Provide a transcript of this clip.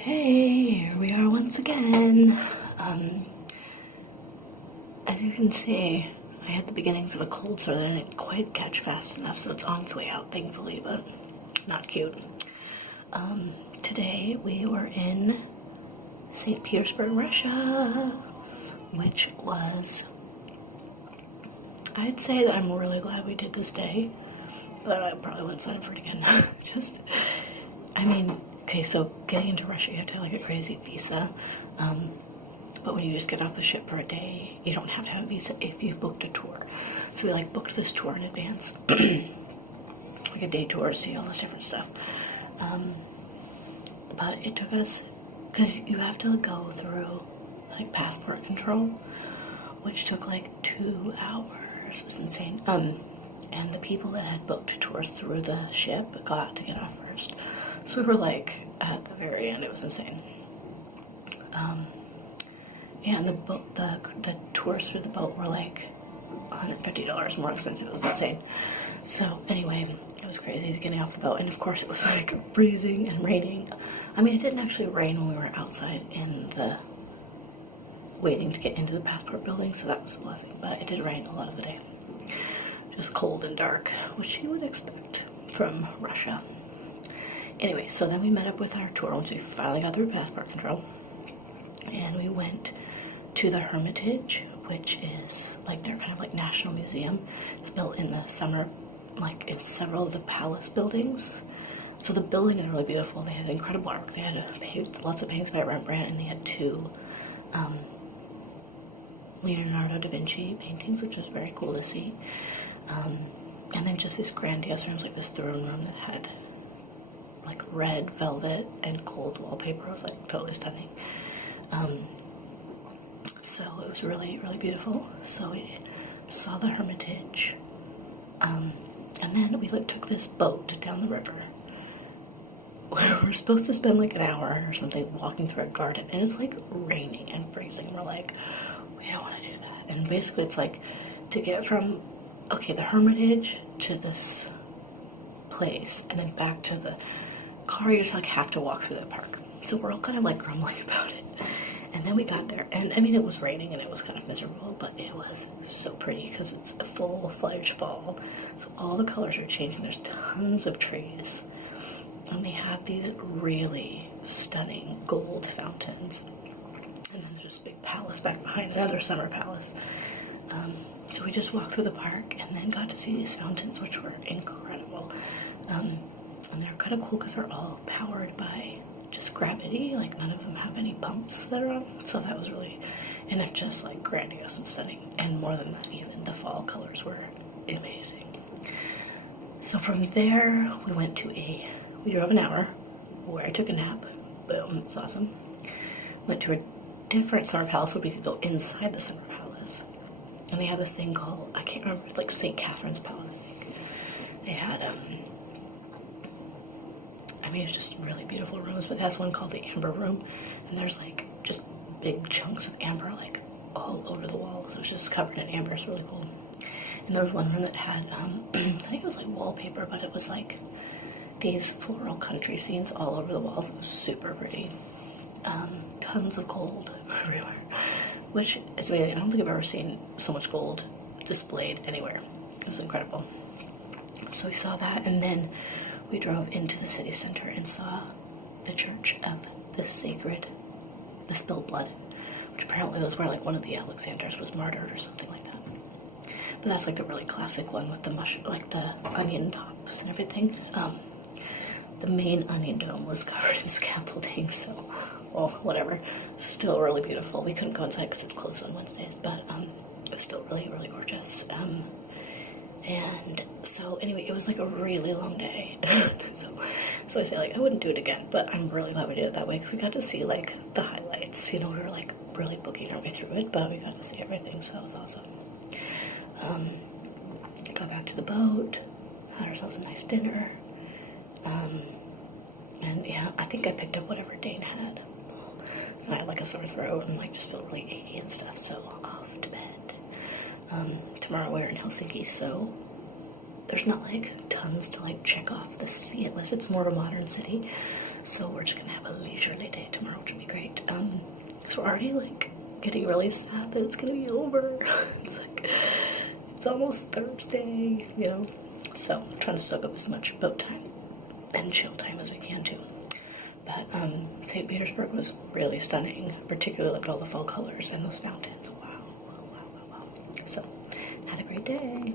Okay, here we are once again. As you can see, I had the beginnings of a cold sore that I didn't quite catch fast enough, so it's on its way out, thankfully, but not cute. Today we were in St. Petersburg, Russia, which was, I'd say that I'm really glad we did this day, but I probably wouldn't sign up for it again. Okay, so getting into Russia, you have to have like a crazy visa. But when you just get off the ship for a day, you don't have to have a visa if you've booked a tour. So we booked this tour in advance, like a day tour to see all this different stuff. But it took us, because you have to go through like passport control, which took like 2 hours. It was insane. And the people that had booked tours through the ship got to get off first. So we were like at the very end. It was insane. And the tours through the boat were like $150 more expensive. It was insane. So anyway, it was crazy getting off the boat. And of course it was like freezing and raining. I mean, it didn't actually rain when we were outside in the waiting to get into the passport building, so that was a blessing. But it did rain a lot of the day. Just cold and dark, which you would expect from Russia. Anyway, so then we met up with our tour once we finally got through passport control. And we went to the Hermitage, which is like their kind of like national museum. It's built in the summer, like in several of the palace buildings. So the building is really beautiful. They had incredible art. They had lots of paintings by Rembrandt, and they had 2 Leonardo da Vinci paintings, which was very cool to see. And then just these grandiose rooms, like this throne room that had like red velvet and gold wallpaper. It was like totally stunning. So it was really, really beautiful. So we saw the Hermitage. And then we took this boat down the river. We're supposed to spend like an hour or something walking through a garden, and it's like raining and freezing. And we're like, we don't want to do that. And basically it's like to get from, the Hermitage to this place and then back to the car, you just like have to walk through the park. So we're all kind of like grumbling about it. And then we got there, and I mean, it was raining and it was kind of miserable, but it was so pretty because it's a full-fledged fall. So all the colors are changing. There's tons of trees. And they have these really stunning gold fountains. And then there's this big palace back behind, another summer palace. So we just walked through the park and then got to see these fountains, which were incredible. And they're kind of cool because they're all powered by just gravity. Like none of them have any pumps that are on. So that was really, and they're just like grandiose and stunning. And more than that, even the fall colors were amazing. So from there, we drove an hour where I took a nap. Boom, it was awesome. Went to a different summer palace where we could go inside the summer palace. And they had this thing called, I can't remember, like St. Catherine's Palace, I think. They had, it's just really beautiful rooms, but that's one called the Amber Room. And there's like just big chunks of amber like all over the walls. It was just covered in amber. It's really cool. And there was one room that had, I think it was like wallpaper, but it was like these floral country scenes all over the walls. It was super pretty. Tons of gold everywhere, which is amazing. I don't think I've ever seen so much gold displayed anywhere. It was incredible. So we saw that, and then we drove into the city center and saw the Church of the Spilled Blood, which apparently was where like one of the Alexanders was martyred or something like that. But that's like the really classic one with the the onion tops and everything. The main onion dome was covered in scaffolding, so, well, whatever. Still really beautiful. We couldn't go inside because it's closed on Wednesdays, but it was still really, really gorgeous. And so, anyway, it was like a really long day. so I say, like, I wouldn't do it again, but I'm really glad we did it that way because we got to see, like, the highlights. We were, like, really booking our way through it, but we got to see everything, so it was awesome. Got back to the boat, had ourselves a nice dinner. And yeah, I think I picked up whatever Dane had. And I had like a sore throat and like just feel really achy and stuff, so off to bed. Tomorrow we're in Helsinki, so there's not like tons to like check off the city unless it's more of a modern city. So we're just gonna have a leisurely day tomorrow. because we're already like getting really sad that it's gonna be over. It's like, it's almost Thursday, you know? So I'm trying to soak up as much boat time and chill time as we can too. But St. Petersburg was really stunning. Particularly loved all the fall colors and those fountains. Wow, wow, wow, wow, wow. So, had a great day.